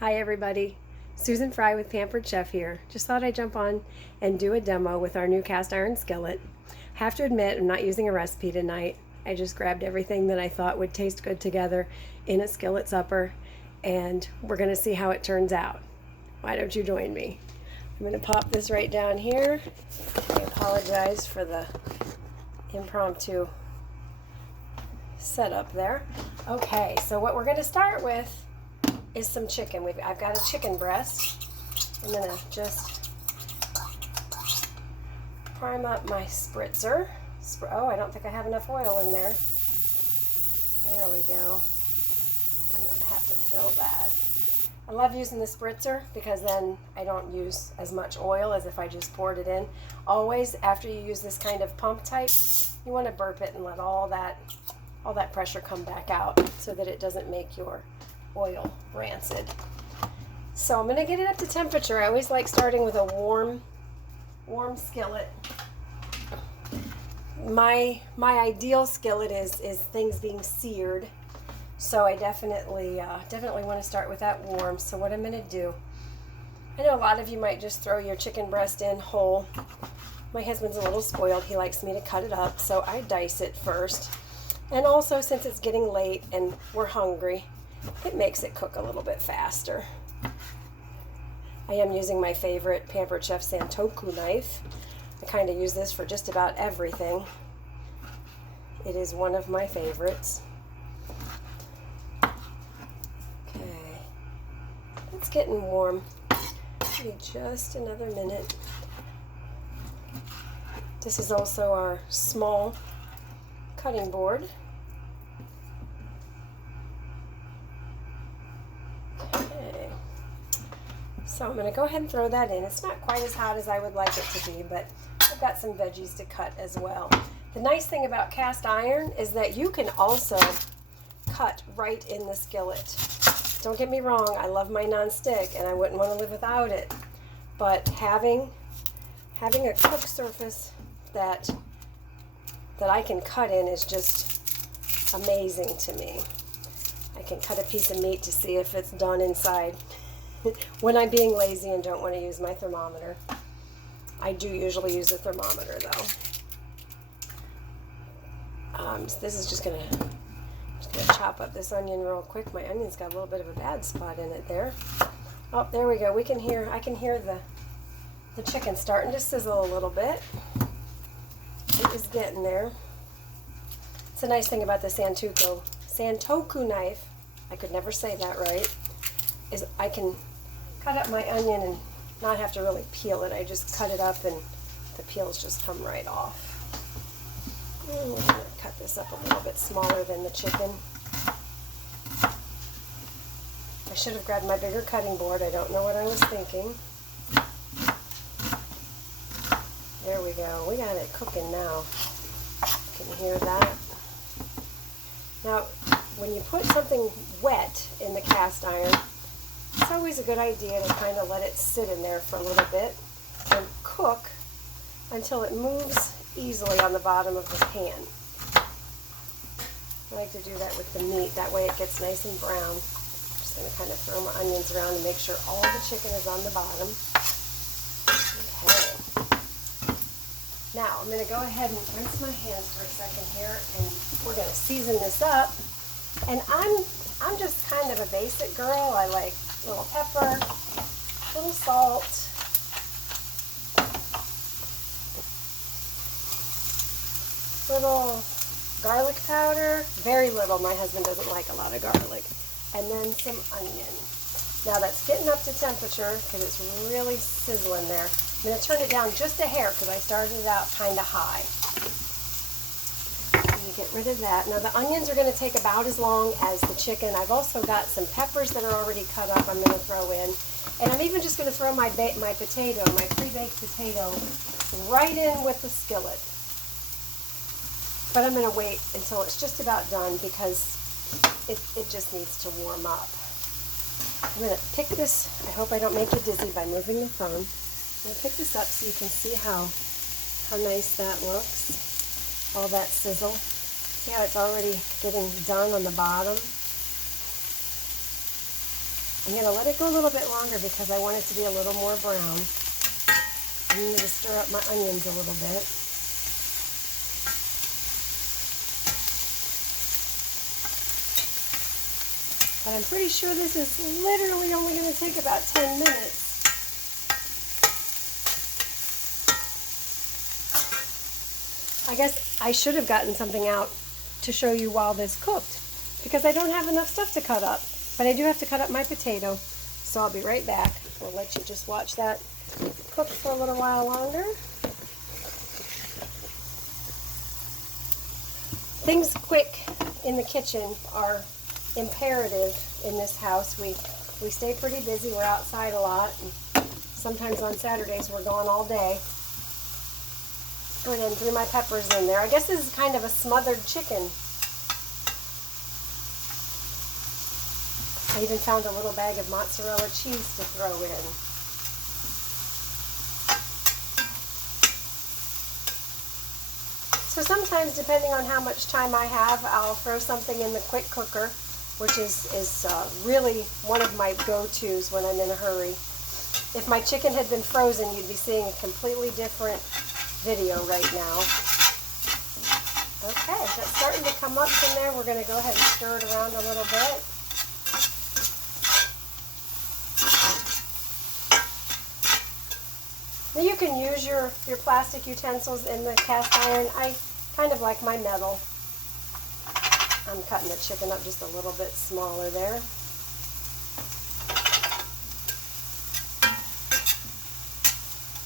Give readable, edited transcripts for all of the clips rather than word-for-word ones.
Hi everybody, Susan Fry with Pampered Chef here. Just thought I'd jump on and do a demo with our new cast iron skillet. Have to admit I'm not using a recipe tonight. I just grabbed everything that I thought would taste good together in a skillet supper, and we're going to see how it turns out. Why don't you join me? I'm going to pop this right down here. I apologize for the impromptu setup there. Okay, so what we're going to start with is some chicken. I've got a chicken breast. I'm going to just prime up my spritzer. Oh, I don't think I have enough oil in there. There we go. I'm going to have to fill that. I love using the spritzer because then I don't use as much oil as if I just poured it in. Always, after you use this kind of pump type, you want to burp it and let all that pressure come back out so that it doesn't make your oil rancid. So I'm going to get it up to temperature. I always like starting with a warm skillet. My ideal skillet is things being seared, so I definitely want to start with that warm. So what I'm going to do, I know a lot of you might just throw your chicken breast in whole. My husband's a little spoiled. He likes me to cut it up, so I dice it first. And also, since it's getting late and we're hungry, it makes it cook a little bit faster. I am using my favorite Pampered Chef Santoku knife. I kind of use this for just about everything. It is one of my favorites. Okay, it's getting warm. Maybe just another minute. This is also our small cutting board. Okay, so I'm going to go ahead and throw that in. It's not quite as hot as I would like it to be, but I've got some veggies to cut as well. The nice thing about cast iron is that you can also cut right in the skillet. Don't get me wrong, I love my non-stick and I wouldn't want to live without it, but having a cook surface that I can cut in is just amazing to me. I can cut a piece of meat to see if it's done inside when I'm being lazy and don't want to use my thermometer. I do usually use a thermometer though. So this is just gonna chop up this onion real quick. My onion's got a little bit of a bad spot in it there. Oh, there we go. I can hear the chicken starting to sizzle a little bit. It is getting there. It's a nice thing about the Santoku knife, I could never say that right, is I can cut up my onion and not have to really peel it. I just cut it up and the peels just come right off. And we're going to cut this up a little bit smaller than the chicken. I should have grabbed my bigger cutting board. I don't know what I was thinking. There we go. We got it cooking now. You can hear that. Now, when you put something wet in the cast iron, it's always a good idea to kind of let it sit in there for a little bit and cook until it moves easily on the bottom of the pan. I like to do that with the meat. That way it gets nice and brown. I'm just going to kind of throw my onions around and make sure all the chicken is on the bottom. Okay. Now, I'm going to go ahead and rinse my hands for a second here, and we're going to season this up. And I'm just kind of a basic girl. I like a little pepper, a little salt, little garlic powder, very little. My husband doesn't like a lot of garlic. And then some onion. Now that's getting up to temperature because it's really sizzling there. I'm going to turn it down just a hair because I started it out kind of high. Let me get rid of that. Now the onions are going to take about as long as the chicken. I've also got some peppers that are already cut up I'm going to throw in. And I'm even just going to throw my potato, my pre-baked potato, right in with the skillet. But I'm going to wait until it's just about done because it just needs to warm up. I'm going to pick this. I hope I don't make you dizzy by moving the phone. I'm going to pick this up so you can see how nice that looks. All that sizzle. See how it's already getting done on the bottom? I'm going to let it go a little bit longer because I want it to be a little more brown. I'm going to stir up my onions a little bit. But I'm pretty sure this is literally only going to take about 10 minutes. I guess I should have gotten something out to show you while this cooked because I don't have enough stuff to cut up. But I do have to cut up my potato, so I'll be right back. I'll let you just watch that cook for a little while longer. Things quick in the kitchen are imperative in this house. We stay pretty busy. We're outside a lot. And sometimes on Saturdays we're gone all day. And then threw my peppers in there. I guess this is kind of a smothered chicken. I even found a little bag of mozzarella cheese to throw in. So sometimes, depending on how much time I have, I'll throw something in the quick cooker, which is really one of my go-tos when I'm in a hurry. If my chicken had been frozen, you'd be seeing a completely different video right now. Okay, that's starting to come up from there. We're going to go ahead and stir it around a little bit. Now you can use your plastic utensils in the cast iron. I kind of like my metal. I'm cutting the chicken up just a little bit smaller there.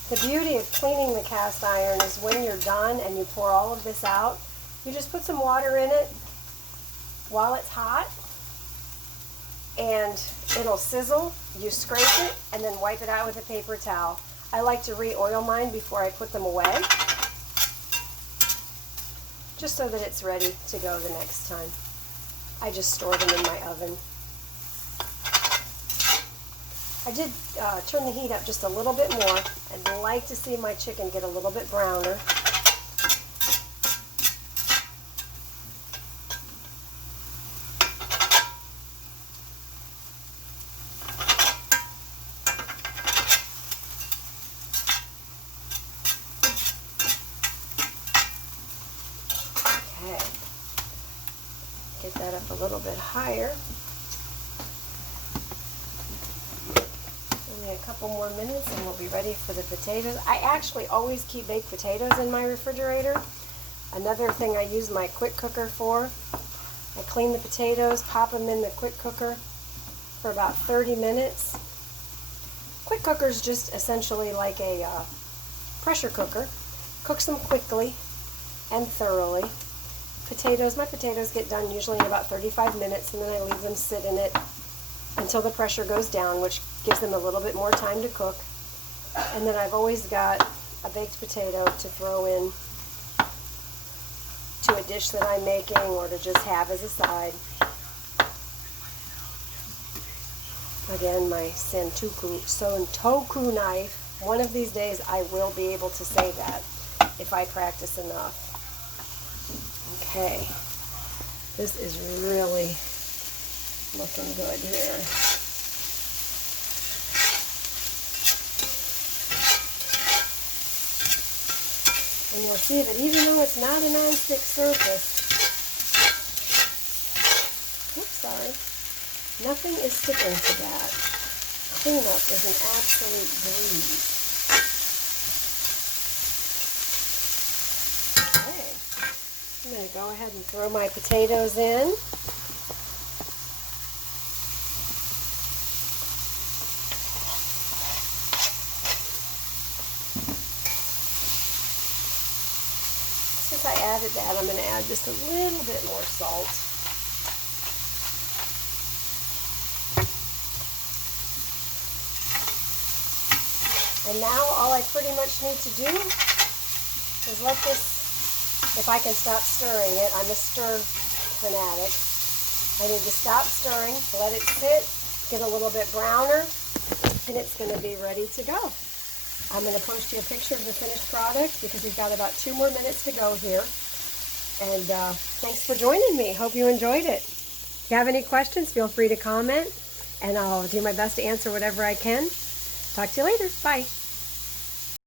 The beauty of cleaning the cast iron is when you're done and you pour all of this out, you just put some water in it while it's hot and it'll sizzle. You scrape it and then wipe it out with a paper towel. I like to re-oil mine before I put them away, just so that it's ready to go the next time. I just store them in my oven. I did turn the heat up just a little bit more. I'd like to see my chicken get a little bit browner. Okay, get that up a little bit higher. Only a couple more minutes and we'll be ready for the potatoes. I actually always keep baked potatoes in my refrigerator. Another thing I use my quick cooker for. I clean the potatoes, pop them in the quick cooker for about 30 minutes. Quick cooker is just essentially like a pressure cooker. Cooks them quickly and thoroughly. My potatoes get done usually in about 35 minutes, and then I leave them sit in it until the pressure goes down, which gives them a little bit more time to cook. And then I've always got a baked potato to throw in to a dish that I'm making or to just have as a side. Again, my Santoku knife. One of these days I will be able to say that if I practice enough. Okay, this is really looking good here. And you'll see that even though it's not a non-stick surface, oops, sorry, nothing is sticking to that. Cleanup is an absolute breeze. I'm going to go ahead and throw my potatoes in. Since I added that, I'm going to add just a little bit more salt. And now all I pretty much need to do is let this, if I can stop stirring it, I'm a stir fanatic. I need to stop stirring, let it sit, get a little bit browner, and it's going to be ready to go. I'm going to post you a picture of the finished product because we've got about 2 more minutes to go here. And thanks for joining me. Hope you enjoyed it. If you have any questions, feel free to comment. and I'll do my best to answer whatever I can. Talk to you later. Bye.